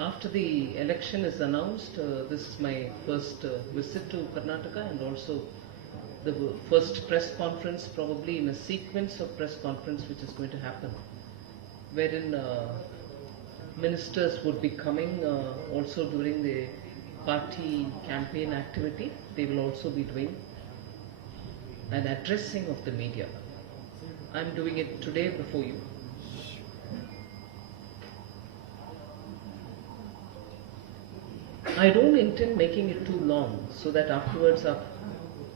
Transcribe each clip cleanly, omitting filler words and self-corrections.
After the election is announced, this is my first visit to Karnataka and also the first press conference, probably in a sequence of press conference which is going to happen, wherein ministers would be coming also during the party campaign activity. They will also be doing an addressing of the media. I am doing it today before you. I don't intend making it too long, so that afterwards,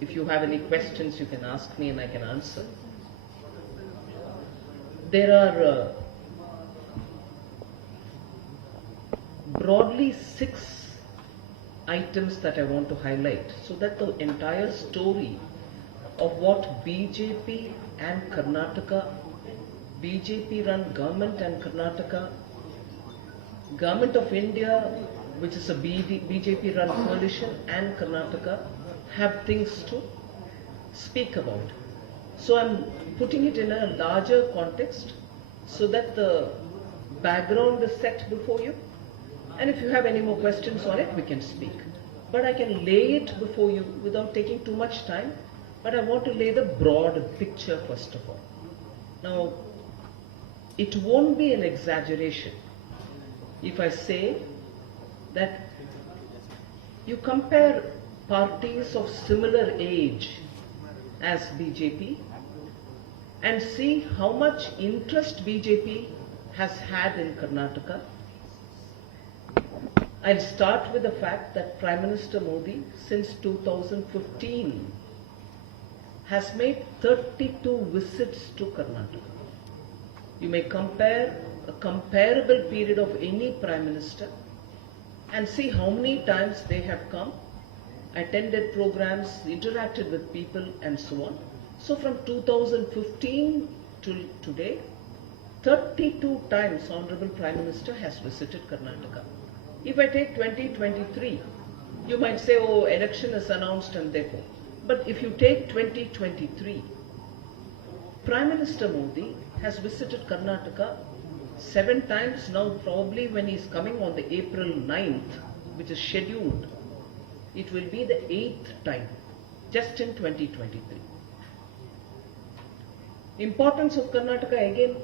if you have any questions, you can ask me and I can answer. There are broadly 6 items that I want to highlight, so that the entire story of what BJP and Karnataka, BJP-run government and Karnataka, Government of India, which is a BJP-run coalition, and Karnataka have things to speak about. So I'm putting it in a larger context so that the background is set before you. And if you have any more questions on it, we can speak. But I can lay it before you without taking too much time. But I want to lay the broad picture first of all. Now, it won't be an exaggeration if I say that you compare parties of similar age as BJP and see how much interest BJP has had in Karnataka. I'll start with the fact that Prime Minister Modi since 2015 has made 32 visits to Karnataka. You may compare a comparable period of any Prime Minister and see how many times they have come, attended programs, interacted with people and so on. So from 2015 till today, 32 times Honorable Prime Minister has visited Karnataka. If I take 2023, you might say, oh, election is announced and therefore. But if you take 2023, Prime Minister Modi has visited Karnataka 7 times now. Probably when he is coming on the April 9th, which is scheduled, it will be the 8th time, just in 2023. Importance of Karnataka again.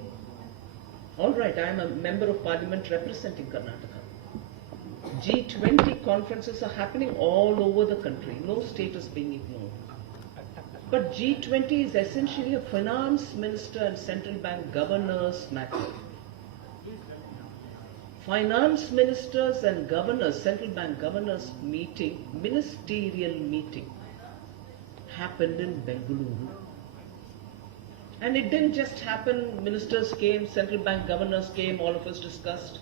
All right, I am a member of Parliament representing Karnataka. G20 conferences are happening all over the country. No state is being ignored. But G20 is essentially a finance minister and central bank governors matter. Finance ministers and governors, central bank governors meeting, ministerial meeting, happened in Bengaluru. And it didn't just happen, ministers came, central bank governors came, all of us discussed,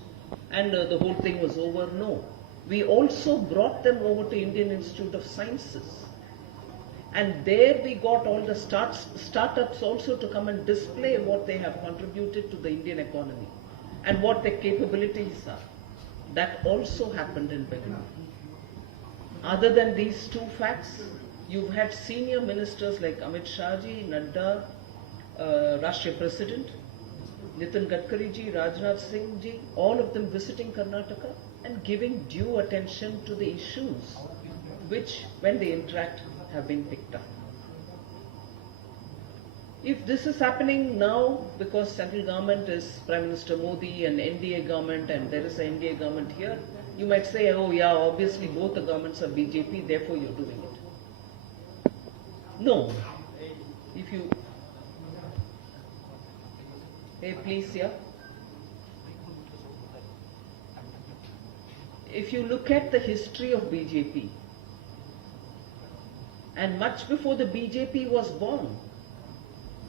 and the whole thing was over. No. We also brought them over to Indian Institute of Sciences. And there we got all the startups also to come and display what they have contributed to the Indian economy and what their capabilities are. That also happened in Bengaluru. Other than these 2 facts, you've had senior ministers like Amit Shahji, Nadda, Rashtriya President, Nitin Gadkari ji, Rajnath Singh ji, all of them visiting Karnataka and giving due attention to the issues which, when they interact, have been picked up. If this is happening now because central government is Prime Minister Modi and NDA government and there is an NDA government here, you might say, oh yeah, obviously both the governments are BJP, therefore you're doing it. No. If you... Hey, please, yeah. If you look at the history of BJP, and much before the BJP was born,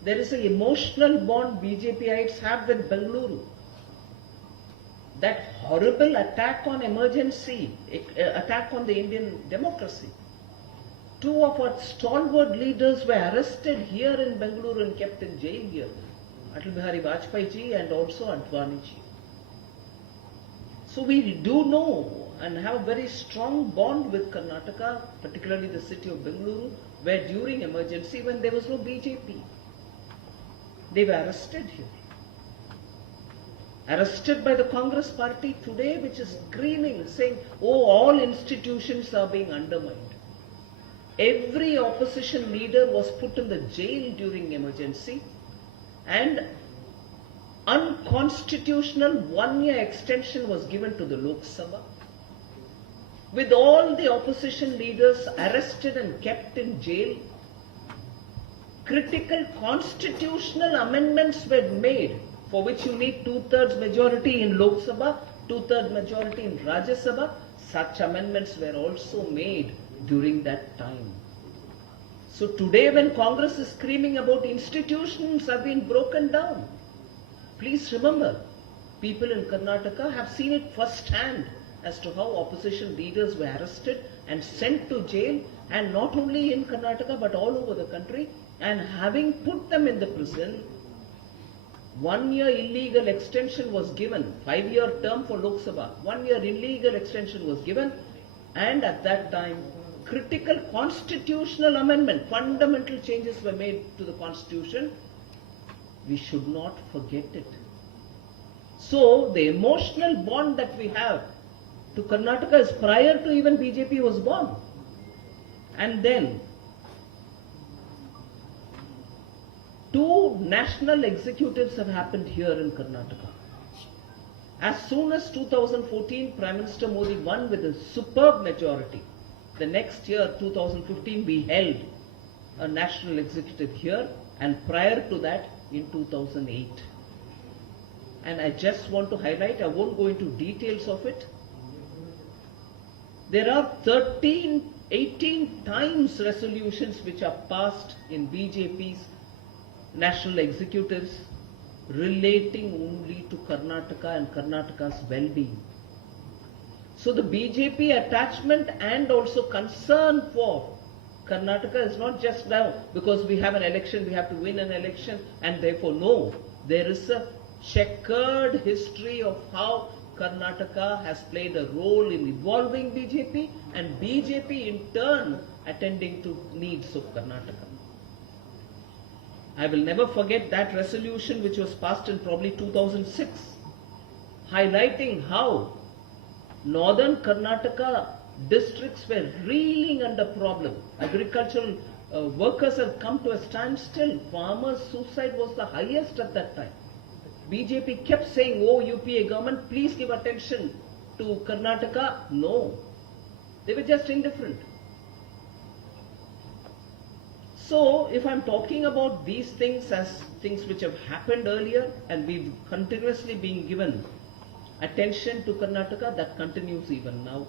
there is an emotional bond BJPites have with Bengaluru. That horrible attack on emergency, attack on the Indian democracy. 2 of our stalwart leaders were arrested here in Bengaluru and kept in jail here. Atal Bihari Vajpayee ji and also Adani ji. So we do know and have a very strong bond with Karnataka, particularly the city of Bengaluru, where during emergency, when there was no BJP, they were arrested here. arrested by the Congress party today, which is screaming, saying, oh, all institutions are being undermined. Every opposition leader was put in the jail during emergency, and unconstitutional 1-year extension was given to the Lok Sabha. With all the opposition leaders arrested and kept in jail, critical constitutional amendments were made, for which you need 2/3 majority in Lok Sabha, 2/3 majority in Rajya Sabha. Such amendments were also made during that time. So today when Congress is screaming about institutions have been broken down, please remember, people in Karnataka have seen it firsthand as to how opposition leaders were arrested and sent to jail, and not only in Karnataka but all over the country, and having put them in the prison, 1-year illegal extension was given, 5-year term for Lok Sabha, 1-year illegal extension was given, and at that time, critical constitutional amendment, fundamental changes were made to the constitution. We should not forget it. So, the emotional bond that we have to Karnataka is prior to even BJP was born. And then, 2 national executives have happened here in Karnataka. As soon as 2014, Prime Minister Modi won with a superb majority. The next year, 2015, we held a national executive here, and prior to that, in 2008. And I just want to highlight, I won't go into details of it. There are 18 times resolutions which are passed in BJP's national executives relating only to Karnataka and Karnataka's well-being. So the BJP attachment and also concern for Karnataka is not just now because we have an election, we have to win an election, and therefore no. There is a checkered history of how Karnataka has played a role in evolving BJP, and BJP in turn attending to needs of Karnataka. I will never forget that resolution which was passed in probably 2006, highlighting how northern Karnataka districts were reeling under problem. Agricultural workers have come to a standstill. Farmers' suicide was the highest at that time. BJP kept saying, oh, UPA government, please give attention to Karnataka. No, they were just indifferent. So, if I'm talking about these things as things which have happened earlier and we've continuously been given attention to Karnataka, that continues even now.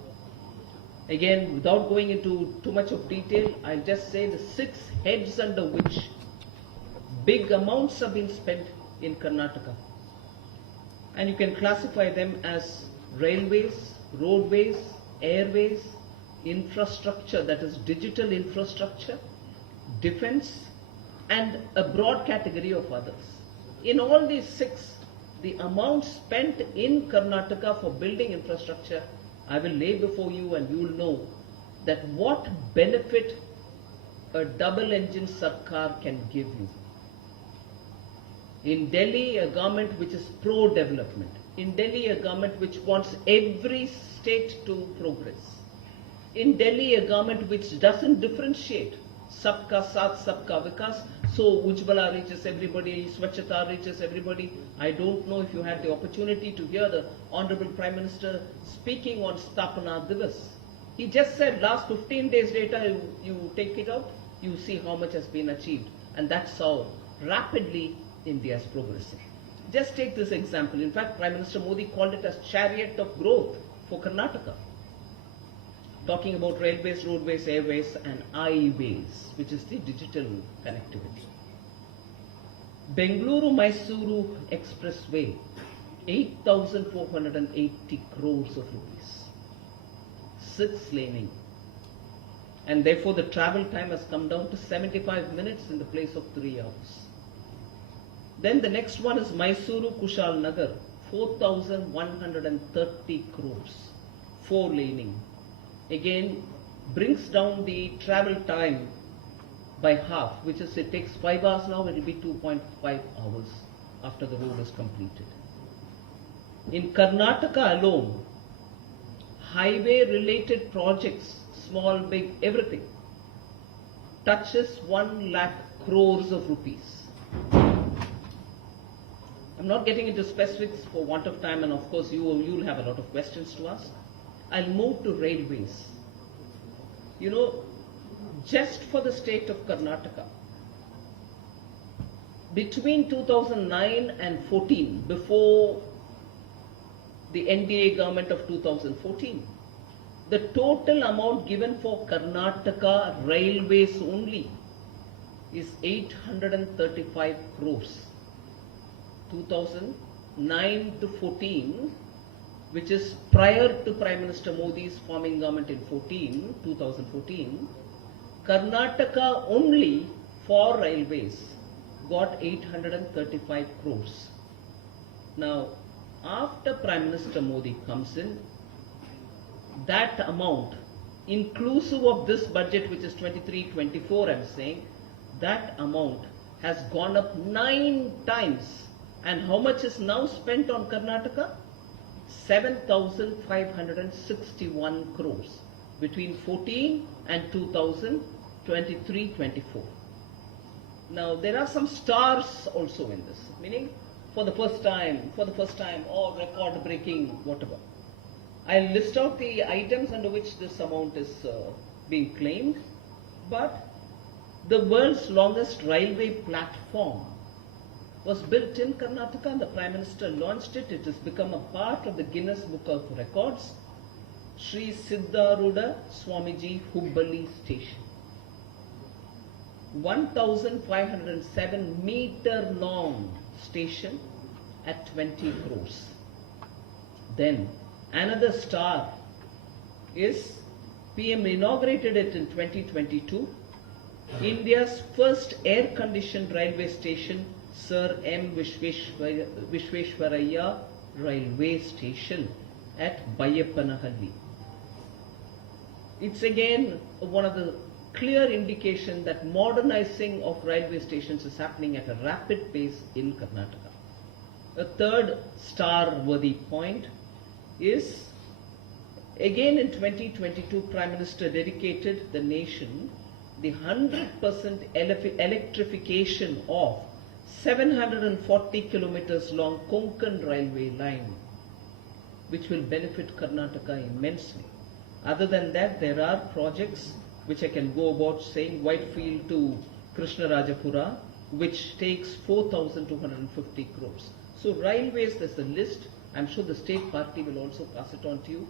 Again, without going into too much of detail, I'll just say the 6 heads under which big amounts have been spent in Karnataka. And you can classify them as railways, roadways, airways, infrastructure, that is digital infrastructure, defense, and a broad category of others. In all these 6, the amount spent in Karnataka for building infrastructure, I will lay before you, and you will know that what benefit a double-engine Sarkar can give you. In Delhi, a government which is pro-development. In Delhi, a government which wants every state to progress. In Delhi, a government which doesn't differentiate. Sabka Saath, Sabka Vikas. So Ujjwala reaches everybody, Swachhata reaches everybody. I don't know if you had the opportunity to hear the Honorable Prime Minister speaking on Sthapana Divas. He just said last 15 days data, you take it out, you see how much has been achieved. And that's how rapidly India is progressing. Just take this example. In fact, Prime Minister Modi called it as chariot of growth for Karnataka. Talking about railways, roadways, airways, and I-ways, which is the digital connectivity. Bengaluru-Mysuru Expressway, 8,480 crores of rupees. 6 laning. And therefore the travel time has come down to 75 minutes in the place of 3 hours. Then the next one is Mysuru-Kushal Nagar, 4,130 crores, 4 laning. Again, brings down the travel time by half, which is it takes 5 hours now, it will be 2.5 hours after the road is completed. In Karnataka alone, highway related projects, small, big, everything, touches 1 lakh crores of rupees. I'm not getting into specifics for want of time, and of course you'll have a lot of questions to ask. I'll move to railways. You know, just for the state of Karnataka, between 2009 and 14, before the NDA government of 2014, the total amount given for Karnataka railways only is 835 crores. 2009 to 14, which is prior to Prime Minister Modi's forming government in 2014, Karnataka only for railways got 835 crores. Now, after Prime Minister Modi comes in, that amount, inclusive of this budget, which is 23-24, I'm saying, that amount has gone up 9 times. And how much is now spent on Karnataka? 7,561 crores between 14 and 2023-24. Now, there are some stars also in this, meaning for the first time, or record-breaking, whatever. I'll list out the items under which this amount is being claimed, but the world's longest railway platform was built in Karnataka, and the Prime Minister launched it. It has become a part of the Guinness Book of Records. Sri Siddharuda Swamiji Hubballi Station. 1,507 meter long station at 20 crores. Then another star is PM inaugurated it in 2022. India's first air-conditioned railway station, Sir M. Vishveshwaraya Railway Station at Bayappanahalli. It's again one of the clear indication that modernizing of railway stations is happening at a rapid pace in Karnataka. A third star-worthy point is, again in 2022, Prime Minister dedicated the nation the 100% electrification of 740 kilometers long Konkan railway line, which will benefit Karnataka immensely. Other than that, there are projects which I can go about saying, Whitefield to Krishnarajapura, which takes 4,250 crores. So railways, there's a list. I'm sure the state party will also pass it on to you.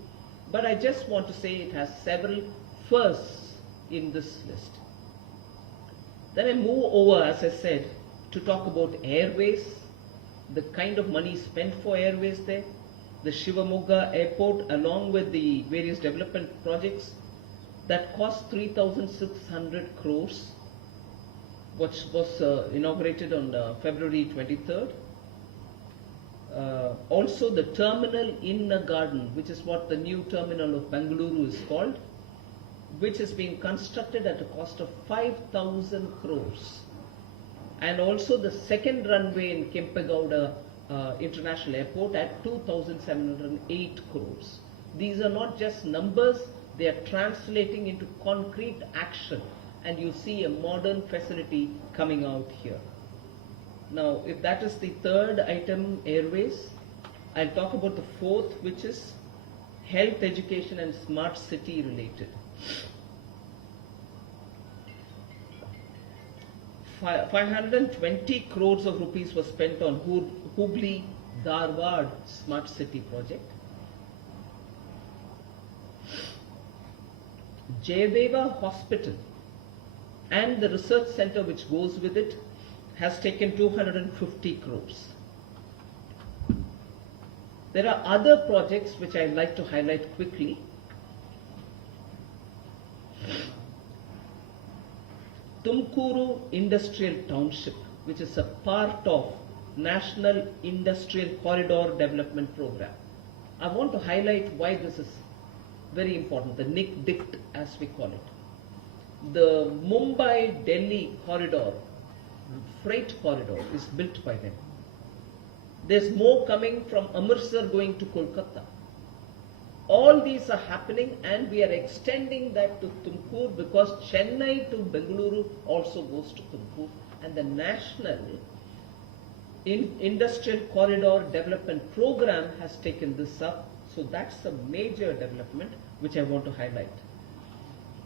But I just want to say it has several firsts in this list. Then I move over, as I said, to talk about airways, the kind of money spent for airways there, the Shivamogga airport along with the various development projects that cost 3,600 crores, which was inaugurated on February 23rd. Also the terminal in a garden, which is what the new terminal of Bengaluru is called, which is being constructed at a cost of 5,000 crores. And also the second runway in Kempegowda International Airport at 2,708 crores. These are not just numbers, they are translating into concrete action, and you see a modern facility coming out here. Now, if that is the third item, airways, I'll talk about the fourth, which is health, education and smart city related. 520 crores of rupees was spent on Hubli Dharwad Smart City project. Jayadeva Hospital and the research center which goes with it has taken 250 crores. There are other projects which I'd like to highlight quickly. Tumkuru Industrial Township, which is a part of National Industrial Corridor Development Program. I want to highlight why this is very important, the NIC-DICT as we call it. The Mumbai-Delhi corridor, freight corridor, is built by them. There's more coming from Amritsar going to Kolkata. All these are happening, and we are extending that to Tumkur, because Chennai to Bengaluru also goes to Tumkur, and the National Industrial Corridor Development Program has taken this up. So that's a major development which I want to highlight.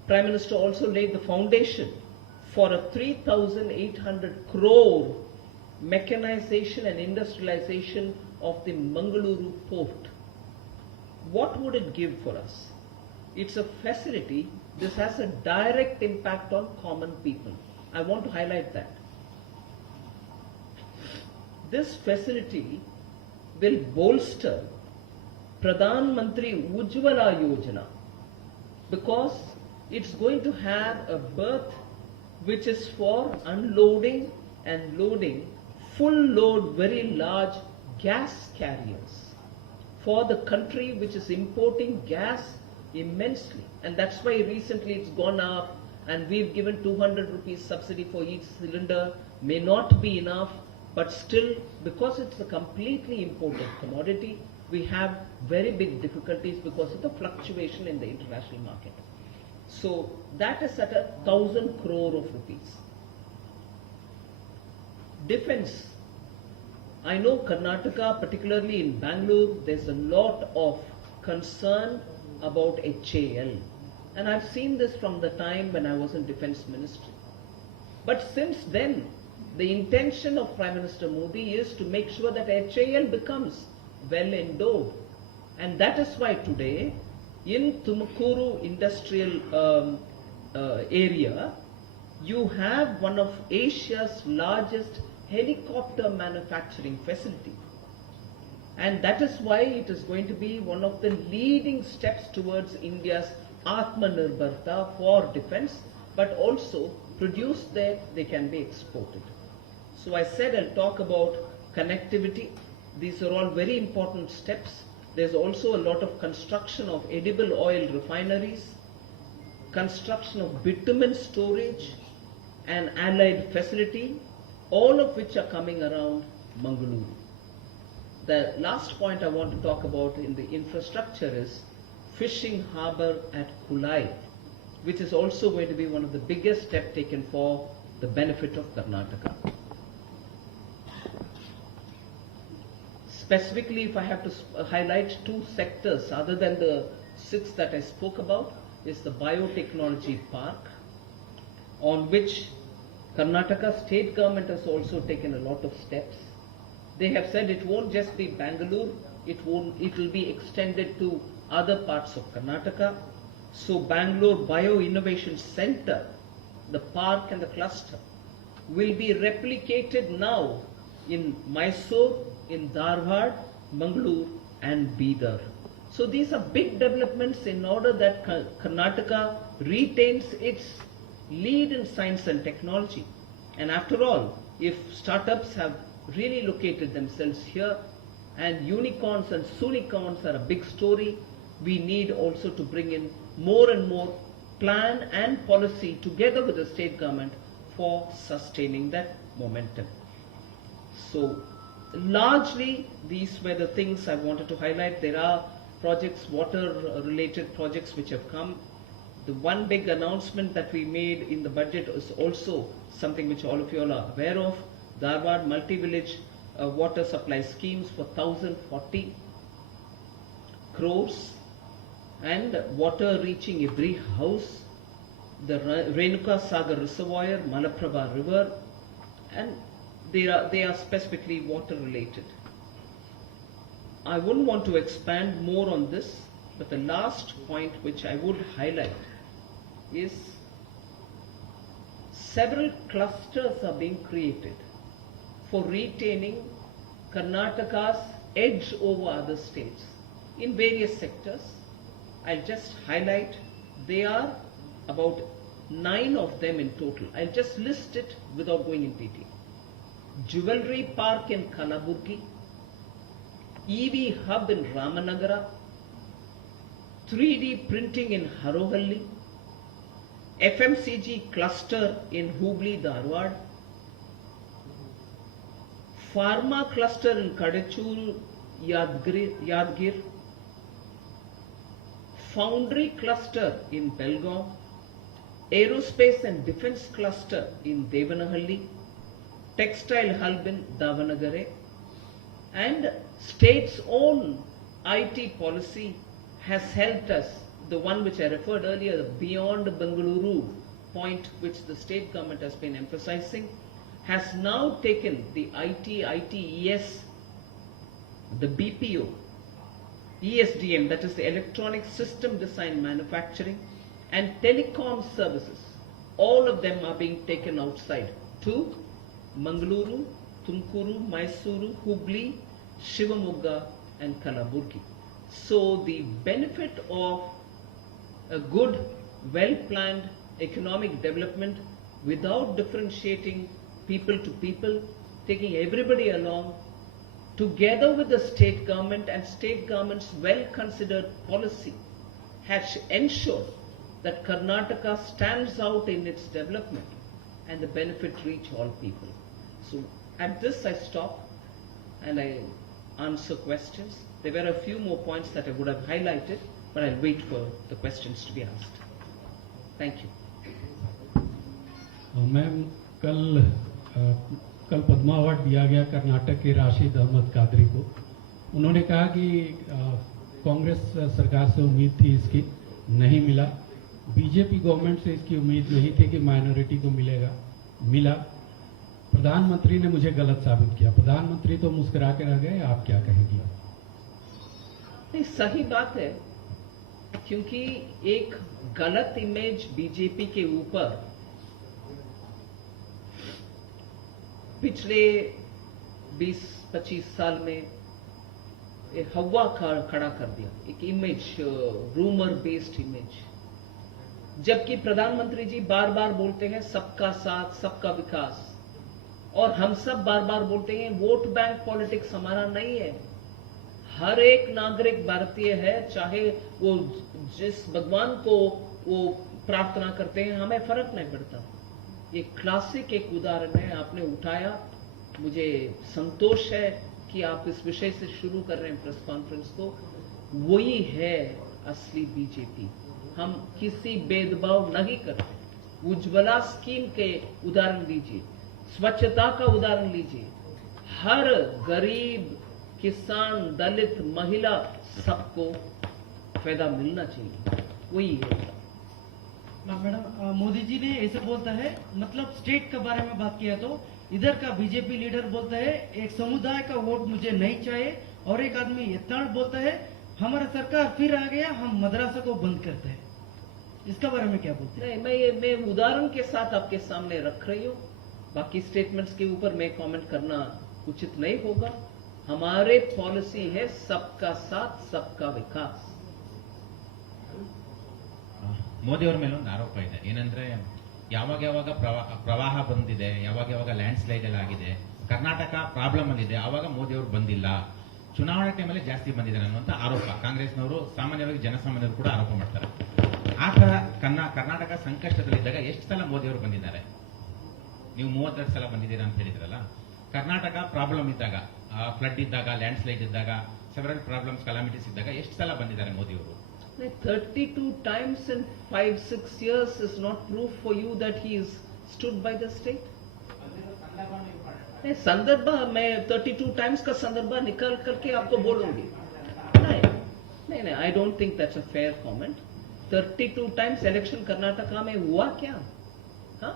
Prime Minister also laid the foundation for a 3,800 crore mechanization and industrialization of the Bengaluru port. What would it give for us? It's a facility. This has a direct impact on common people. I want to highlight that. This facility will bolster Pradhan Mantri Ujjwala Yojana, because it's going to have a berth which is for unloading and loading full load, very large gas carriers for the country which is importing gas immensely. And that's why recently it's gone up, and we've given 200 rupees subsidy for each cylinder. May not be enough, but still, because it's a completely imported commodity, we have very big difficulties because of the fluctuation in the international market. So that is at 1,000 crore of rupees. Defense. I know Karnataka, particularly in Bangalore, there's a lot of concern about HAL. And I've seen this from the time when I was in Defense Ministry. But since then, the intention of Prime Minister Modi is to make sure that HAL becomes well endowed. And that is why today, in Tumkuru industrial area, you have one of Asia's largest helicopter manufacturing facility. And that is why it is going to be one of the leading steps towards India's Atmanirbharta for defense, but also produced there, they can be exported. So I said I'll talk about connectivity. These are all very important steps. There's also a lot of construction of edible oil refineries, construction of bitumen storage and allied facility, all of which are coming around Bengaluru. The last point I want to talk about in the infrastructure is fishing harbour at Kulai, which is also going to be one of the biggest steps taken for the benefit of Karnataka. Specifically, if I have to highlight two sectors other than the 6 that I spoke about, is the biotechnology park, on which Karnataka state government has also taken a lot of steps. They have said it won't just be Bangalore, it will be extended to other parts of Karnataka. So Bangalore Bio Innovation Center, the park and the cluster, will be replicated now in Mysore, in Dharwad, Bengaluru and Bidar. So these are big developments in order that Karnataka retains its lead in science and technology. And after all, if startups have really located themselves here, and unicorns and soonicorns are a big story, we need also to bring in more and more plan and policy together with the state government for sustaining that momentum. So largely these were the things I wanted to highlight. There are projects, water related projects which have come. The one big announcement that we made in the budget is also something which all of you all are aware of. Dharwad multi-village water supply schemes for 1,040 crores and water reaching every house. The Renuka Sagar Reservoir, Malaprabha River, and they are specifically water related. I wouldn't want to expand more on this, but the last point which I would highlight is several clusters are being created for retaining Karnataka's edge over other states in various sectors. I'll just highlight, there are about 9 of them in total. I'll just list it without going in detail. Jewelry Park in Kalaburgi, EV Hub in Ramanagara, 3D printing in Harohalli, FMCG cluster in Hubli, Dharwad, pharma cluster in Kadachur, Yadgir, foundry cluster in Belgaum, aerospace and defense cluster in Devanahalli, textile hub in Davanagare, and state's own IT policy has helped us. The one which I referred earlier, the beyond Bengaluru point which the state government has been emphasizing, has now taken the ITES, the BPO, ESDM, that is the Electronic System Design Manufacturing, and telecom services. All of them are being taken outside to Mangaluru, Tumkuru, Mysuru, Hubli, Shivamogga, and Kalaburgi. So the benefit of a good, well-planned economic development without differentiating people to people, taking everybody along, together with the state government and state government's well-considered policy, has ensured that Karnataka stands out in its development and the benefit reach all people. So at this I stop and I answer questions. There were a few more points that I would have highlighted, but I'll wait for the questions to be asked. Thank you. Ma'am, कल Padma award दिया गया कर्नाटक के राशिद अहमद कादरी को। उन्होंने कहा कि कांग्रेस सरकार से उम्मीद थी, इसकी नहीं मिला। बीजेपी गवर्नमेंट से इसकी उम्मीद नहीं थी कि माइनॉरिटी को मिलेगा, मिला। प्रधानमंत्री ने मुझे गलत साबित किया। प्रधानमंत्री तो मुस्कुरा के रह गए, आप क्या कहेंगी? नहीं, सही बात है, क्योंकि एक गलत इमेज बीजेपी के ऊपर पिछले 20-25 साल में हवा खड़ा कर दिया, एक इमेज, रूमर बेस्ड इमेज। जबकि प्रधानमंत्री जी बार बार बोलते हैं सबका साथ, सबका विकास, और हम सब बार बार बोलते हैं वोट बैंक पॉलिटिक्स हमारा नहीं है। हर एक नागरिक भारतीय है, चाहे वो जिस भगवान को वो प्रार्थना करते हैं, हमें फर्क नहीं पड़ता। ये क्लासिक एक उदाहरण है, आपने उठाया। मुझे संतोष है कि आप इस विषय से शुरू कर रहे हैं प्रेस कॉन्फ्रेंस को। वही है असली बीजेपी। हम किसी भेदभाव नहीं करते। उज्ज्वला स्कीम के उदाहरण लीजिए, स्वच्छता का उदाहरण लीजिए, हर गरीब, किसान, दलित, महिला, सबको फायदा मिलना चाहिए, वही है। मैडम, मोदी जी ने ऐसे बोलता है, मतलब स्टेट के बारे में बात किया तो इधर का बीजेपी लीडर बोलता है एक समुदाय का वोट मुझे नहीं चाहिए, और एक आदमी इतना बोलता है हमारा सरकार फिर आ गया, हम मदरसा को बंद करते हैं। इसका बारे में क्या बोलते हैं? नहीं, मैं उदाहरण के साथ आपके सामने रख रही हूँ। बाकी स्टेटमेंट्स के ऊपर मैं कमेंट करना उचित नहीं होगा। हमारे पॉलिसी है सबका साथ, सबका विकास। ಮೋದಿ ಅವರ ಮೇಲೆ ಒಂದು ಆರೋಪ ಇದೆ, ಏನಂದ್ರೆ ಯಾವಾಗ ಯಾವಾಗ ಪ್ರವಾಹ ಬಂದಿದೆ, ಯಾವಾಗ ಯಾವಾಗ ಲ್ಯಾಂಡ್ ಸ್ಲೈಡ್ ಎಲ್ಲ ಆಗಿದೆ, ಕರ್ನಾಟಕ ಪ್ರಾಬ್ಲಮ್ ಬಂದಿದೆ, ಆವಾಗ ಮೋದಿ ಅವರು ಬಂದಿಲ್ಲ, ಚುನಾವಣೆ ಟೈಮಲ್ಲಿ ಜಾಸ್ತಿ ಬಂದಿದ್ದಾರೆ ಅನ್ನುವಂತ ಆರೋಪ ಕಾಂಗ್ರೆಸ್ನವರು, ಸಾಮಾನ್ಯವಾಗಿ ಜನಸಾಮಾನ್ಯರು ಕೂಡ ಆರೋಪ ಮಾಡ್ತಾರೆ। ಆ ತರ ಕರ್ನಾಟಕ ಸಂಕಷ್ಟದಲ್ಲಿದ್ದಾಗ ಎಷ್ಟು ಸಲ ಮೋದಿ ಅವರು ಬಂದಿದ್ದಾರೆ? ನೀವು 32 ಸಲ ಬಂದಿದ್ದೀರಾ ಅಂತ ಹೇಳಿದ್ರಲ್ಲ, ಕರ್ನಾಟಕ ಪ್ರಾಬ್ಲಮ್ ಇದ್ದಾಗ, ಫ್ಲಡ್ ಇದ್ದಾಗ, ಲ್ಯಾಂಡ್ ಸ್ಲೈಡ್ ಇದ್ದಾಗ, ಸೆವೆರಲ್ ಪ್ರಾಬ್ಲಮ್ಸ್, ಕಲಾಮಿಟೀಸ್ ಇದ್ದಾಗ ಎಷ್ಟು ಸಲ ಬಂದಿದ್ದಾರೆ ಮೋದಿ ಅವರು? 32 times in 5-6 years is not proof for you that he is stood by the state. संदर्भ मैं 32 टाइम्स का संदर्भ निकाल करके आपको बोलूंगी। नहीं, I don't think that's a fair comment. 32 times election Karnataka में हुआ क्या? हाँ,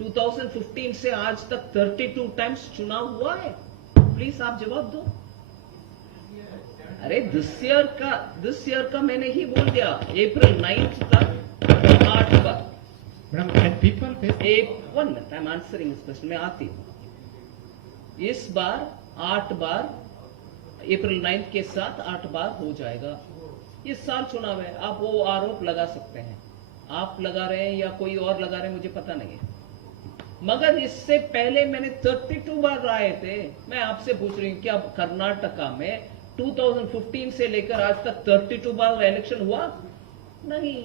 2015 से आज तक 32 टाइम्स चुनाव हुआ है? प्लीज आप जवाब दो। अरे दिस ईयर का मैंने ही बोल दिया, अप्रैल 9 तक 8 बार। Madam, can people one minute, I am answering इस क्वेश्चन में आती हूं। इस बार 8 बार, अप्रैल 9 के साथ 8 बार हो जाएगा। इस साल चुनाव है, आप वो आरोप लगा सकते हैं, आप लगा रहे हैं या कोई और लगा रहे हैं, मुझे पता नहीं है। मगर इससे पहले मैंने 32 बार आए थे। मैं आपसे पूछ रही हूं कि अब कर्नाटका में 2015 से लेकर आज तक 32 बार इलेक्शन हुआ? नहीं।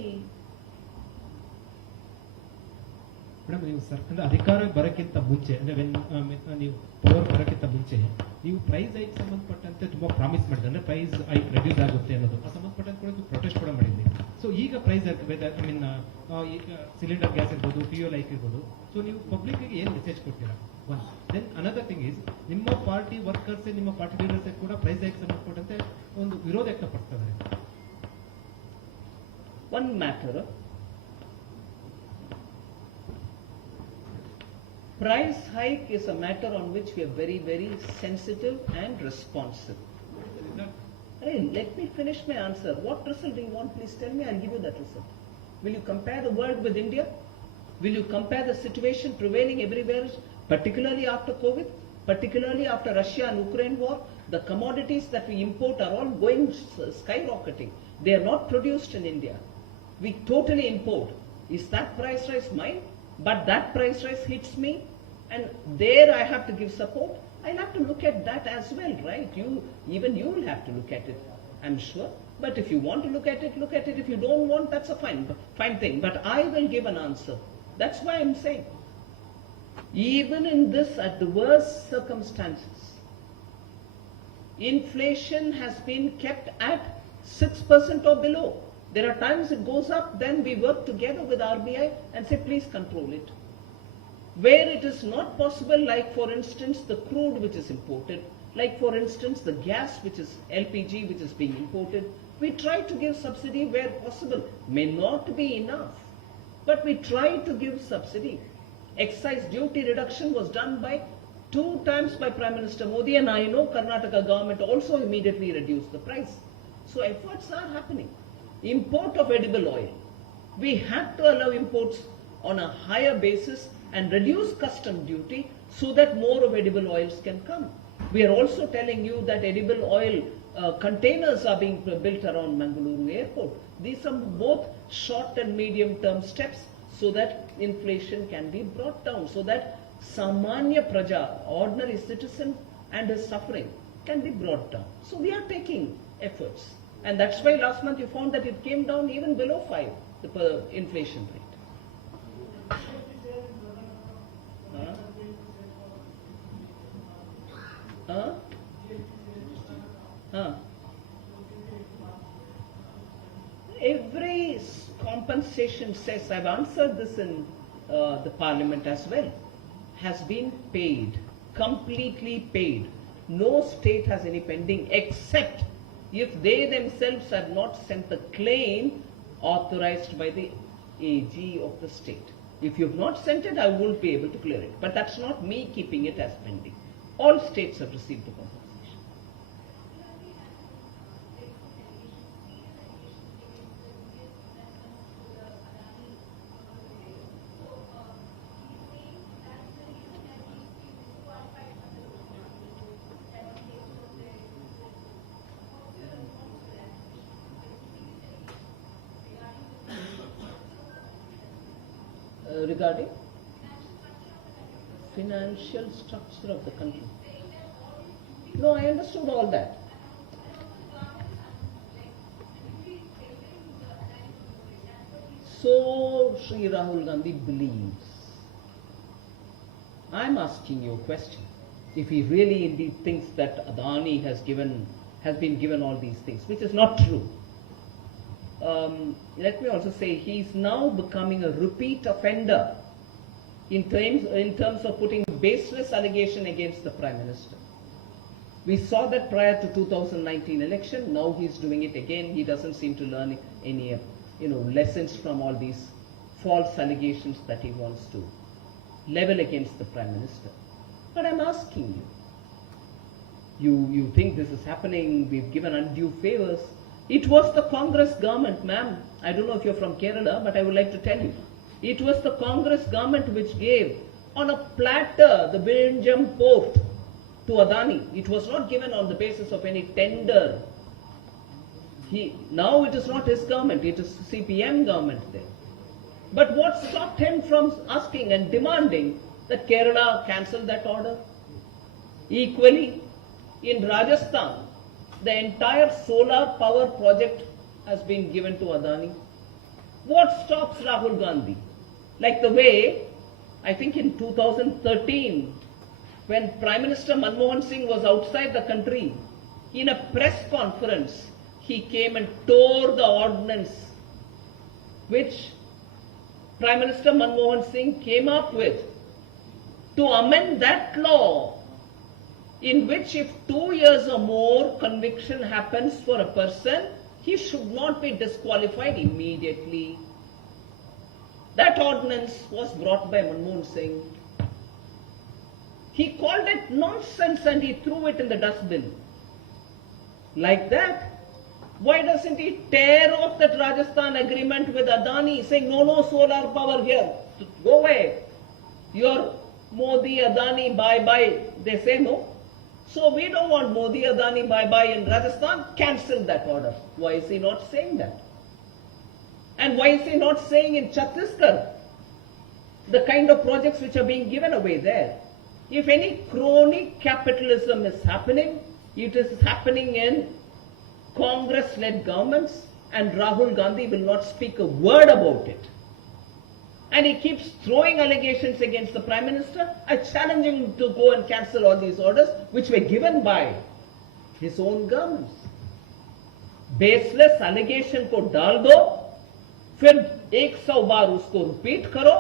ಮೇಡಮ್ ನೀವು ಅಂದ್ರೆ ಅಧಿಕಾರ ಬರೋಕ್ಕಿಂತ ಮುಂಚೆ ಅಂದ್ರೆ ನೀವು ಪವರ್ ಬರೋಕ್ಕಿಂತ ಮುಂಚೆ ನೀವು ಪ್ರೈಸ್ ಹೈಕ್ ಸಂಬಂಧಪಟ್ಟಂತೆ ತುಂಬಾ ಪ್ರಾಮಿಸ್ ಮಾಡಿದ್ರೆ ಅಂದ್ರೆ ಪ್ರೈಸ್ ಹೈಕ್ ರೆಡ್ಯೂಸ್ ಆಗುತ್ತೆ ಅನ್ನೋದು ಆ ಸಂಬಂಧಪಟ್ಟಂತೆ ಕೂಡ ನೀವು ಪ್ರೊಟೆಸ್ಟ್ ಕೂಡ ಮಾಡಿದ್ರಿ. ಸೊ ಈಗ ಪ್ರೈಸ್ ಐ ಮೀನ್ ಈಗ ಸಿಲಿಂಡರ್ ಗ್ಯಾಸ್ ಇರ್ಬೋದು, ಫ್ಯೂಯಲ್ ಹೈಕ್ ಇರ್ಬೋದು, ಸೊ ನೀವು ಪಬ್ಲಿಕ್ ಗೆ ಏನ್ ಮೆಸೇಜ್ ಕೊಡ್ತೀರಾ? One then another thing is ನಿಮ್ಮ ಪಾರ್ಟಿ ವರ್ಕರ್ಸ್ ನಿಮ್ಮ ಪಾರ್ಟಿ ಲೀಡರ್ಸ್ ಕೂಡ ಪ್ರೈಸ್ ಹೈಕ್ ಸಂಬಂಧಪಟ್ಟಂತೆ ಒಂದು ವಿರೋಧ ವ್ಯಕ್ತಪಡಿಸ್ತಾರೆ. One matter, price hike is a matter on which we are very, very sensitive and responsive. Hey, let me finish my answer. What result do you want? Please tell me, I'll give you that result. Will you compare the world with India? Will you compare the situation prevailing everywhere, particularly after COVID, particularly after Russia and Ukraine war? The commodities that we import are all going skyrocketing. They are not produced in India. We totally import. Is that price rise mine? But that price rise hits me, and there I have to give support. I'll have to look at that as well, right? Even you will have to look at it, I'm sure. But if you want to look at it, look at it. If you don't want, that's a fine thing. But I will give an answer. That's why I'm saying, even in this, at the worst circumstances, inflation has been kept at 6% or below. There are times it goes up, then we work together with RBI and say, please control it. Where it is not possible, like for instance the crude which is imported, like for instance the gas which is LPG which is being imported, we try to give subsidy where possible. May not be enough, but we try to give subsidy. Excise duty reduction was done by 2 times by Prime Minister Modi, and I know Karnataka government also immediately reduced the price. So efforts are happening. Import of edible oil, we have to allow imports on a higher basis and reduce custom duty so that more of edible oils can come. We are also telling you that edible oil containers are being built around Bengaluru airport. These are both short and medium term steps so that inflation can be brought down, so that Samanya Praja, ordinary citizen and his suffering can be brought down. So we are taking efforts. And that's why last month you found that it came down even below 5, the inflation rate. Every compensation says, I've answered this in the parliament as well, has been paid, completely paid. No state has any pending except if they themselves have not sent the claim authorized by the AG of the state. If you have not sent it, I won't be able to clear it. But that's not me keeping it as pending. All states have received the compensation. Regarding financial structure of the country. No, I understood all that. So Sri Rahul Gandhi believes. I'm asking you a question. If he really indeed thinks that Adani has been given all these things, which is not true. Let me also say he is now becoming a repeat offender in terms of putting baseless allegation against the Prime Minister. We saw that prior to 2019 election. Now he is doing it again. He doesn't seem to learn any lessons from all these false allegations that he wants to level against the Prime Minister. But I'm asking you, you think this is happening, we've given undue favors. It was the Congress government, ma'am. I don't know if you're from Kerala, but I would like to tell you. It was the Congress government which gave on a platter the Vizhinjam Port to Adani. It was not given on the basis of any tender. Now it is not his government, it is CPM government there. But what stopped him from asking and demanding that Kerala cancel that order? Equally, in Rajasthan, the entire solar power project has been given to Adani. What stops Rahul Gandhi? Like the way I think in 2013, when Prime Minister Manmohan Singh was outside the country, in a press conference, he came and tore the ordinance which Prime Minister Manmohan Singh came up with to amend that law in which if 2 years or more conviction happens for a person, he should not be disqualified immediately. That ordinance was brought by Manmohan Singh. He called it nonsense and he threw it in the dustbin. Like that, why doesn't he tear off that Rajasthan agreement with Adani, saying no solar power here, go away. Your Modi, Adani, bye-bye. They say no. So we don't want Modi, Adani, bye-bye in Rajasthan. Cancel that order. Why is he not saying that? And why is he not saying in Chhattisgarh the kind of projects which are being given away there? If any crony capitalism is happening, it is happening in Congress-led governments, and Rahul Gandhi will not speak a word about it. And he keeps throwing allegations against the Prime Minister. I challenge him to go and cancel all these orders which were given by his own governments. Baseless allegation को डाल दो, फिर 100 बार उसको repeat करो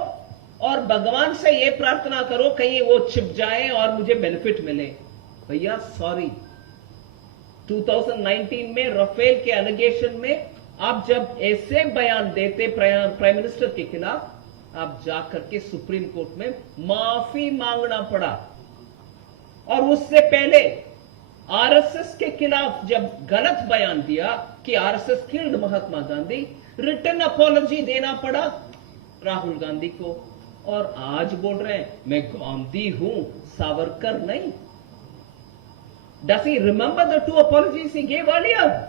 और भगवान से ये प्रार्थना करो कहीं वो छिप जाए और मुझे बेनिफिट मिले. भैया सॉरी, 2019 में राफेल के एलिगेशन में आप जब ऐसे बयान देते प्राइम मिनिस्टर के खिलाफ, आप जाकर के सुप्रीम कोर्ट में माफी मांगना पड़ा. और उससे पहले आरएसएस के खिलाफ जब गलत बयान दिया कि RSS killed Mahatma Gandhi, written apology देना पड़ा राहुल गांधी को. और आज बोल रहे हैं मैं गांधी हूं, सावरकर नहीं. Does he remember the 2 apologies he gave earlier?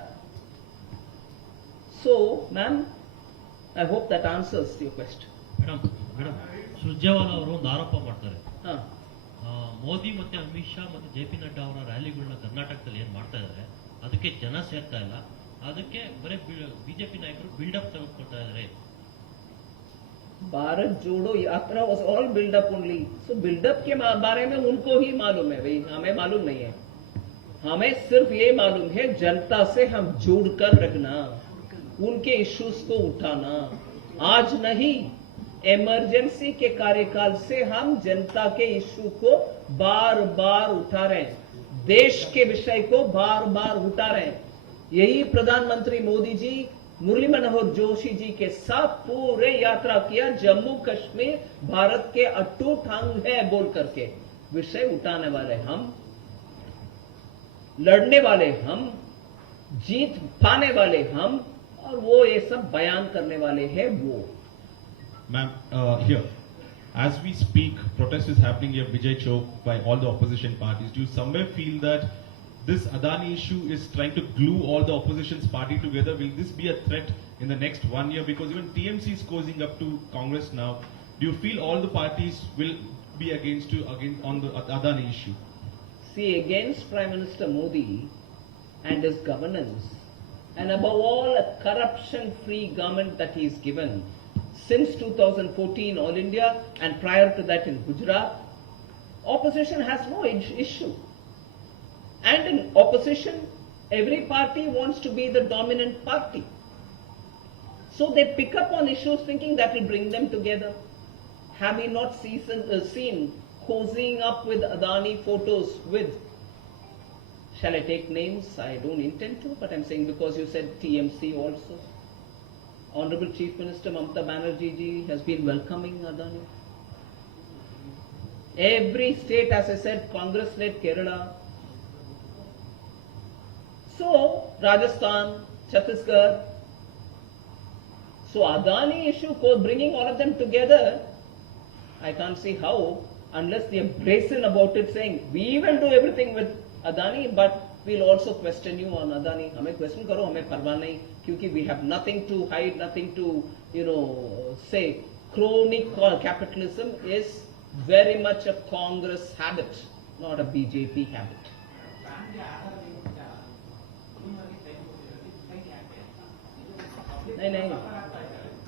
So, ma'am, I hope that answers your question. Madam Surjewala ಅವರು ಒಂದು ಆರೋಪ ಮಾಡ್ತಾರೆ. हाँ. ಮೋದಿ ಮತ್ತೆ ಅಮಿತ್ ಶಾ ಮತ್ತೆ ಜೆ.ಪಿ. ನಡ್ಡಾ ಅವರ ರ್ಯಾಲಿಗಳನ್ನ ಕರ್ನಾಟಕದಲ್ಲಿ ಏನ್ ಮಾಡ್ತಾ ಇದ್ದಾರೆ, ಅದಕ್ಕೆ ಜನ ಸೇರ್ತಾ ಇಲ್ಲ, ಅದಕ್ಕೆ ಬರೀ ಬಿಜೆಪಿ ನಾಯಕರು ಬಿಲ್ಡಪ್ ತೆಗೆದುಕೊಳ್ತಾ ಇದ್ದಾರೆ. भारत जोड़ो यात्रा was all build up only. So build up के बारे में उनको ही मालूम है भाई, हमें मालूम नहीं है. हमें सिर्फ ये मालूम है जनता से हम जुड़कर रखना, उनके इश्यूज को उठाना. आज नहीं, इमरजेंसी के कार्यकाल से हम जनता के इश्यू को बार बार उठा रहे हैं, देश के विषय को बार बार उठा रहे हैं. यही प्रधानमंत्री मोदी जी मुरली मनोहर जोशी जी के साथ पूरे यात्रा किया. जम्मू कश्मीर भारत के अटूट अंग है बोल करके विषय उठाने वाले हम, लड़ने वाले हम, जीत पाने वाले हम, और वो ये सब बयान करने वाले हैं वो. Ma'am, here, as we speak, protest is happening here, Vijay Chowk, by all the opposition parties. Do you somewhere feel that this Adani issue is trying to glue all the opposition's party together? Will this be a threat in the next 1 year? Because even TMC is causing up to Congress now. Do you feel all the parties will be against on the Adani issue? See, against Prime Minister Modi and his governance, and above all a corruption-free government that he's given since 2014 All India and prior to that in Gujarat, opposition has no issue. And in opposition, every party wants to be the dominant party. So they pick up on issues thinking that will bring them together. Have we not seen cozying up with Adani photos with, shall I take names? I don't intend to, but I'm saying because you said TMC also. Honorable Chief Minister Mamata Banerjee ji has been welcoming Adani. Every state, as I said, Congress-led Kerala. So, Rajasthan, Chhattisgarh. So, Adani issue, bringing all of them together, I can't see how, unless they are brazen about it, saying, we will do everything with Adani, but we'll also question you on Adani. हमें question करो, हमें परवाह नहीं, क्योंकि we have nothing to hide, nothing to, say. Crony capitalism is very much a Congress habit, not a BJP habit. नहीं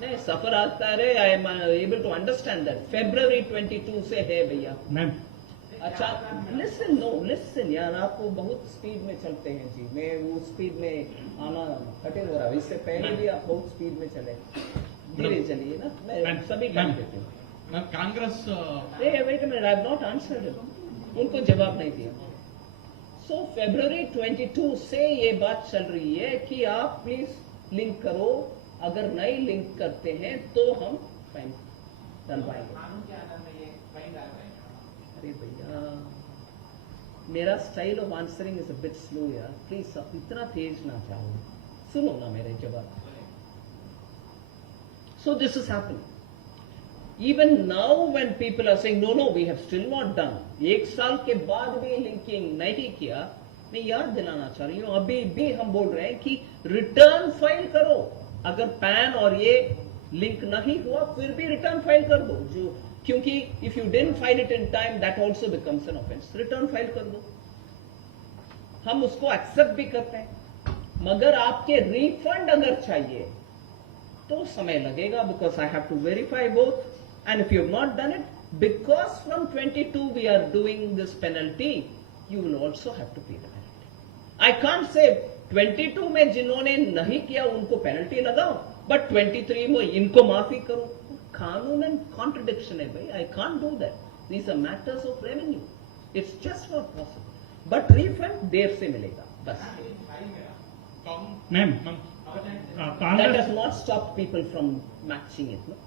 नहीं सफर आता है, I am able to understand that. February 22 से है भैया. मैम अच्छा लिसन यार, आप बहुत स्पीड में चलते हैं जी. मैं वो स्पीड में आना कठिन हो रहा है. इससे पहले भी आप बहुत स्पीड में चले. धीरे चलिए ना, मैं सभी काम देती हूँ. Congress wait a minute, I have not answered. उनको जवाब नहीं दिया. सो February 22 से ये बात चल रही है कि आप प्लीज लिंक करो, अगर नहीं लिंक करते हैं तो हम फाइन डलवाएंगे. अरे भैया मेरा style of answering is a bit slow यार, प्लीज आप इतना तेज ना चाहो. सुनो ना मेरे जवाब. So this is happening. Even now when people are saying, no, we have still not done, एक साल के बाद भी लिंकिंग नहीं किया, मैं याद दिलाना चाह रही हूं, अभी भी हम बोल रहे हैं कि रिटर्न फाइल करो. अगर पैन और ये लिंक नहीं हुआ फिर भी रिटर्न फाइल कर दो. जो क्योंकि if you didn't file it in time that also becomes an offence. Return file कर दो, हम उसको एक्सेप्ट भी करते हैं. मगर आपके रिफंड अगर चाहिए तो समय लगेगा, because I have to verify both. And if you have not done it, because from 22 we are doing this penalty, you will also have to pay the penalty. I can't say 22 में जिन्होंने नहीं किया उनको penalty लगाओ, but 23 में इनको माफी करो. कानून एंड कॉन्ट्रडिक्शन है भाई. I can't do that. These are matters of revenue. It's just not possible. But refund देर से मिलेगा बस. Ma'am That Congress has not stopped people from matching it. No?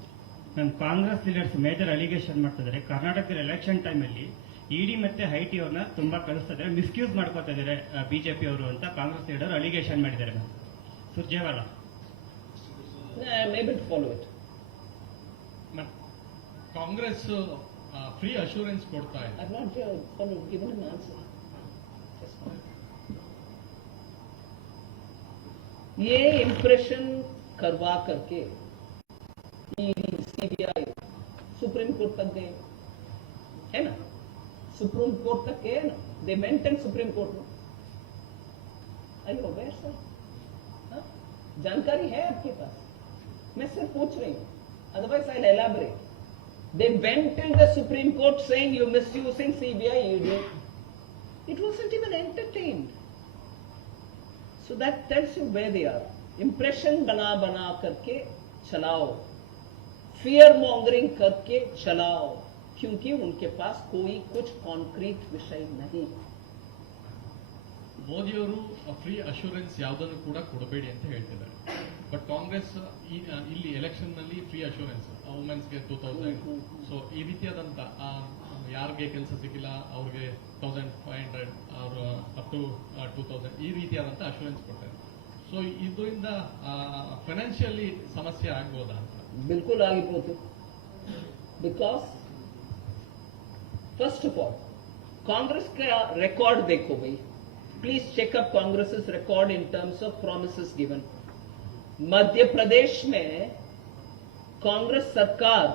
Ma'am Congress leaders major allegation ಮಾಡ್ತಿದ್ದಾರೆ, ಕರ್ನಾಟಕದ election ಟೈಮಲ್ಲಿ ಇಡಿ ಮತ್ತೆ IT ಅವ್ರನ್ನ ತುಂಬಾ ಕಳಿಸ್ತಾ ಮಿಸ್ಯೂಸ್ ಮಾಡ್ಕೋತಾ ಇದ್ದಾರೆ ಬಿಜೆಪಿ ಅವರು ಅಂತ ಕಾಂಗ್ರೆಸ್ ಲೀಡರ್ ಅಲಿಗೇಷನ್ ಮಾಡಿದ್ದಾರೆ ma'am. Surjewala I am able to follow it. Congress free assurance ಕೊಡ್ತಾ ಇದೆ. I have not given an answer. ये इंप्रेशन करवा करके ईडी सीबीआई सुप्रीम कोर्ट तक गए है ना. सुप्रीम कोर्ट तक गए ना. They went in supreme court में. आई यू अवेयर सर? जानकारी है आपके पास? मैं सिर्फ पूछ रही हूं, otherwise I elaborate. They went in the supreme court saying you misusing CBI ED. It wasn't even entertained. So that tells you where they are. Impression बना करके चलाओ, फियर मॉन्गरिंग करके चलाओ, क्योंकि उनके पास कोई कुछ कॉन्क्रीट विषय नहीं. ಮೋದಿಯವರು ಫ್ರೀ ಅಶ್ಯೂರೆನ್ಸ್ ಯಾವುದನ್ನು ಕೂಡ ಕೊಡಬೇಡಿ ಅಂತ ಹೇಳ್ತಿದ್ದಾರೆ. ಬಟ್ ಕಾಂಗ್ರೆಸ್ ಇಲ್ಲಿ ಎಲೆಕ್ಷನ್ ನಲ್ಲಿ ಫ್ರೀ ಅಶ್ಯೂರೆನ್ಸ್ ವುಮೆನ್ಸ್ಗೆ 2000. ಸೊ ಈ ರೀತಿಯಾದಂತ ಯಾರಿಗೆ ಕೆಲಸ ಸಿಕ್ಕಿಲ್ಲ ಅವ್ರಿಗೆ 1500 ಅವರು ಅಪ್ ಟು 2000 ಈ ರೀತಿಯಾದಂತ ಅಶ್ಯೂರೆನ್ಸ್ ಕೊಡ್ತಾರೆ. ಸೊ ಇದರಿಂದ ಫೈನಾನ್ಷಿಯಲಿ ಸಮಸ್ಯೆ ಆಗ್ಬೋದಾ ಅಂತ? बिल्कुल ಆಗಿಬೋದು. Because first of all Congress का रिकॉर्ड देखो भाई. Please checkup Congress record in terms of promises given. Madhya Pradesh में कांग्रेस सरकार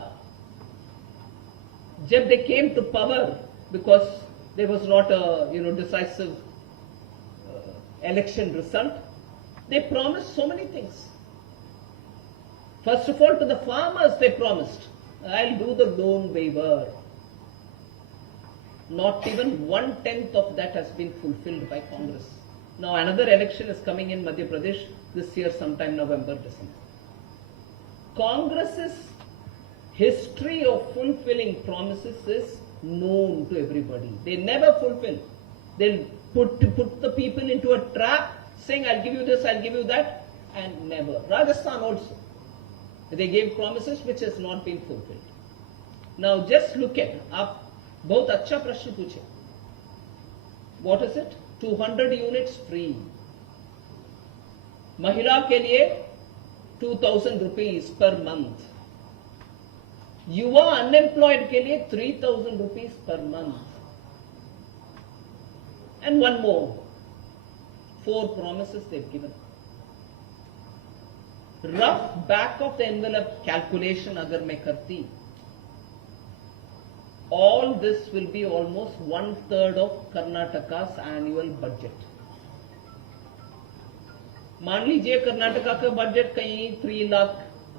जब they came to power, because there was not a decisive election result, they promised so many things. First of all, to the farmers they promised, I'll do the loan waiver. Not even 1/10 of that has been fulfilled by Congress. Now another election is coming in Madhya Pradesh this year, sometime November, December. Congress's history of fulfilling promises is known to everybody. They never fulfill. They'll put the people into a trap, saying I'll give you this, I'll give you that, and never. Rajasthan also, they gave promises which has not been fulfilled. Now just look at, आप बहुत अच्छा प्रश्न पूछे. What is it? 200 units free. महिला के लिए 2000 rupees per month. युवा unemployed के लिए 3000 rupees per month. And one more. 4 promises they've given. Rough back of the envelope calculation अगर मैं करती, all this will be almost 1/3 of Karnataka's annual budget. मान लीजिए कर्नाटका का बजट कहीं 3 लाख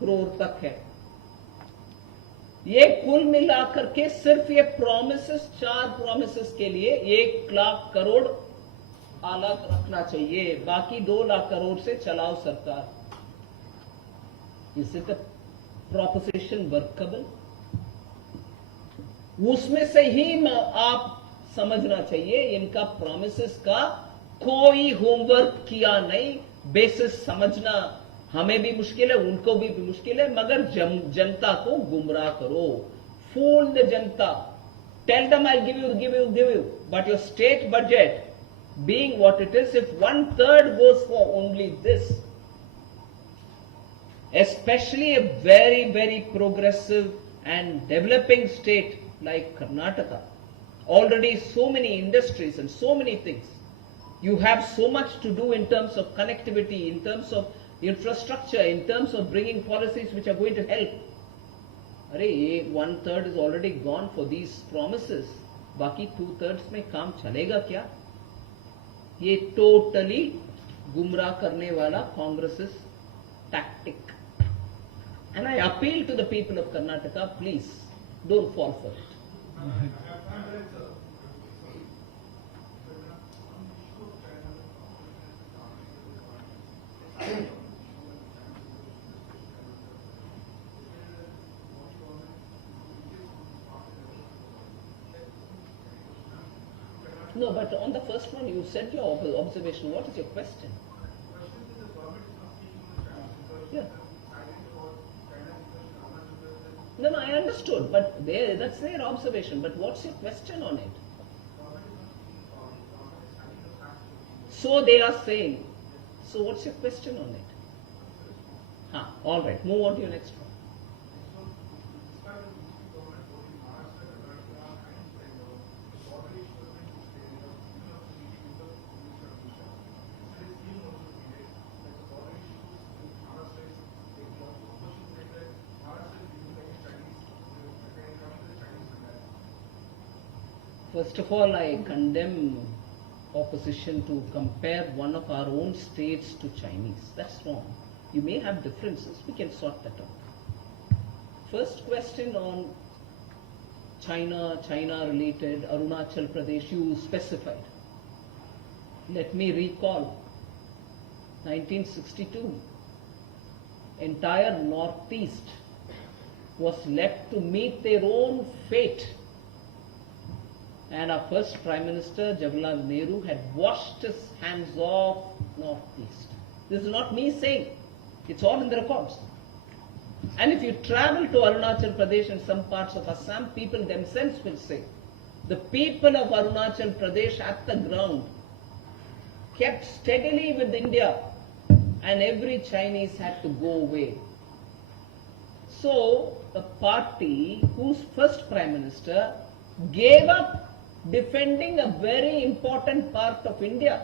करोड़ तक है। ये कुल मिलाकर के सिर्फ ये प्रॉमिसेस, 4 प्रॉमिसेस के लिए 1 लाख करोड़ अलग रखना चाहिए, बाकी 2 लाख करोड़ से चलाओ सरकार। Is it a proposition workable? उसमें से ही आप समझना चाहिए इनका प्रॉमिसेस का कोई होमवर्क किया नहीं। बेसिस समझना हमें भी मुश्किल है, उनको भी मुश्किल है, मगर जनता को गुमराह करो, फूल द जनता, tell them I give you, but your state budget being what it is, if 1/3 goes for only this, especially a very, very progressive and developing state like Karnataka, already so many industries and so many things, you have so much to do in terms of connectivity, in terms of infrastructure, in terms of bringing policies which are going to help. Arey, 1/3 is already gone for these promises, बाकी 2/3 में काम चलेगा क्या? ये totally गुमराह करने वाला Congress tactic. And I appeal to the people of Karnataka, please don't fall for it. No, but on the first one, you said your observation. What is your question? Yeah. No, I understood, but that's their observation. But what's your question on it? So they are saying. So what's your question on it? All right. Move on to your next one. First of all, I condemn opposition to compare one of our own states to Chinese. That's wrong. You may have differences. We can sort that out. First question on China related, Arunachal Pradesh, you specified. Let me recall 1962. Entire Northeast was left to meet their own fate. And our first Prime Minister, Jawaharlal Nehru, had washed his hands off Northeast. This is not me saying. It's all in the records. And if you travel to Arunachal Pradesh and some parts of Assam, people themselves will say, the people of Arunachal Pradesh at the ground kept steadily with India, and every Chinese had to go away. So, a party whose first Prime Minister gave up defending a very important part of India.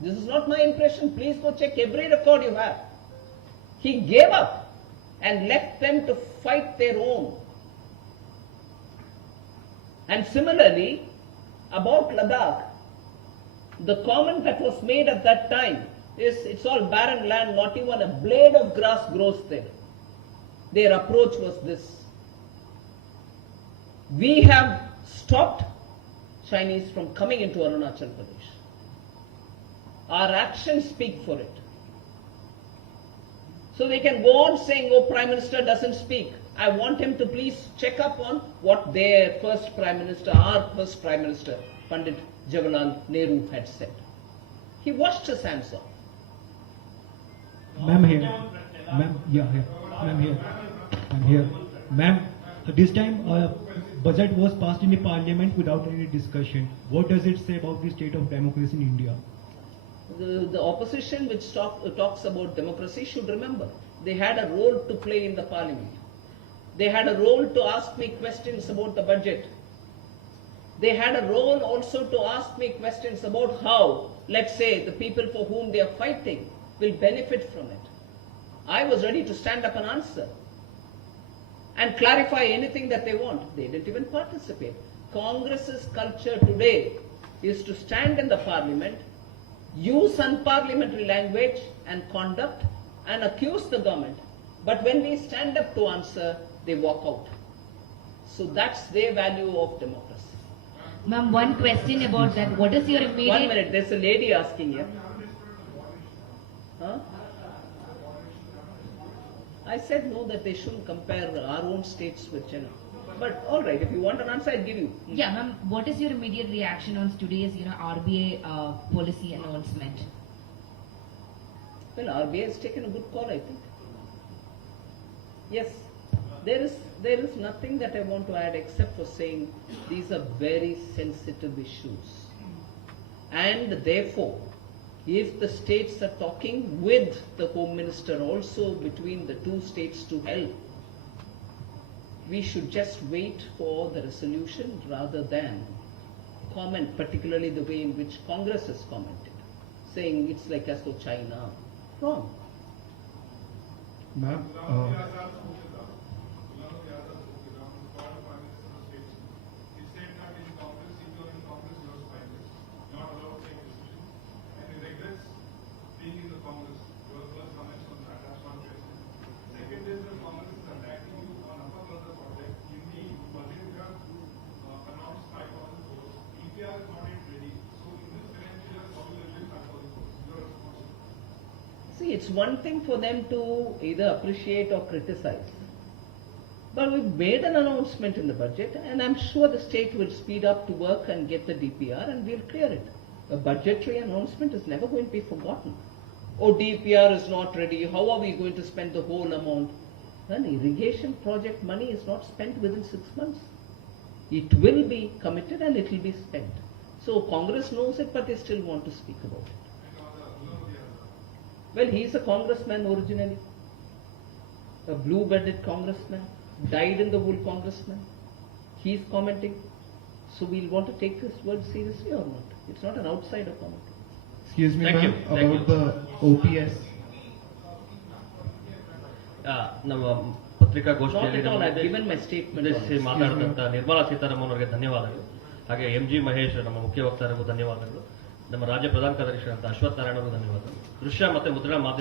This is not my impression. Please go check every record you have. He gave up and left them to fight their own. And similarly, about Ladakh, the comment that was made at that time is it's all barren land, not even a blade of grass grows there. Their approach was this. We have stopped Chinese from coming into Arunachal Pradesh. Our actions speak for it. So they can go on saying, oh, Prime Minister doesn't speak. I want him to please check up on what their first Prime Minister, our first Prime Minister, Pandit Jawaharlal Nehru had said. He washed his hands off. Ma'am here. Ma'am, yeah, here. Ma'am here. I'm here. Ma'am, this time budget was passed in the parliament without any discussion. What does it say about the state of democracy in India? The opposition which talks about democracy should remember they had a role to play in the parliament. They had a role to ask me questions about the budget. They had a role also to ask me questions about how, let's say, the people for whom they are fighting will benefit from it. I was ready to stand up and answer and clarify anything that they want. They didn't even participate. Congress's culture today is to stand in the parliament, use unparliamentary language and conduct and accuse the government But when we stand up to answer, they walk out. So that's their value of democracy. Ma'am, one question about that. What is your immediate... 1 minute, there's a lady asking here. Huh? I said no, that they shouldn't compare our own states with China. But all right, if you want an answer, I'll give you. Yeah, ma'am, what is your immediate reaction on today's, RBI policy announcement? Well, RBI has taken a good call, I think. Yes, there is nothing that I want to add except for saying these are very sensitive issues. And therefore, if the states are talking with the Home Minister also between the two states to help, we should just wait for the resolution rather than comment, particularly the way in which Congress has commented, saying it's like as though China. Wrong. Ma'am, See, it's one thing for them to either appreciate or criticize. But we've made an announcement in the budget, and I'm sure the state will speed up to work and get the DPR, and we'll clear it. A budgetary announcement is never going to be forgotten. Oh, DPR is not ready. How are we going to spend the whole amount? Well, irrigation project money is not spent within 6 months. It will be committed and it will be spent. So Congress knows it, but they still want to speak about it. Well, he's a congressman originally, a blue-blooded congressman, died in the wool congressman. He's commenting. So we'll want to take this word seriously or not? It's not an outsider comment. excuse me, Thank ma'am, you. Thank about the OPS. ನಮ್ಮ ಪತ್ರಿಕಾಗೋಷ್ಠಿಯಲ್ಲಿ Not at all. I've given my statement on ಉದ್ದೇಶಿಸಿ it. ಮಾತಾಡಿದಂತ Nirmala Sitharaman ಅವರಿಗೆ ಧನ್ಯವಾದಗಳು. ಹಾಗೆ MG Mahesh ನಮ್ಮ ಮುಖ್ಯ ವಕ್ತಾರರಿಗೂ ಧನ್ಯವಾದಗಳು. ನಮ್ಮ ರಾಜ್ಯ ಪ್ರಧಾನ ಕಾರ್ಯದರ್ಶಿ ಅಂತ ಅಶ್ವಥ್ ನಾರಾಯಣ ಅವರಿಗೂ ಧನ್ಯವಾದಗಳು. ದೃಶ್ಯ ಮತ್ತೆ ಮುದ್ರಣ ಮಾಧ್ಯಮ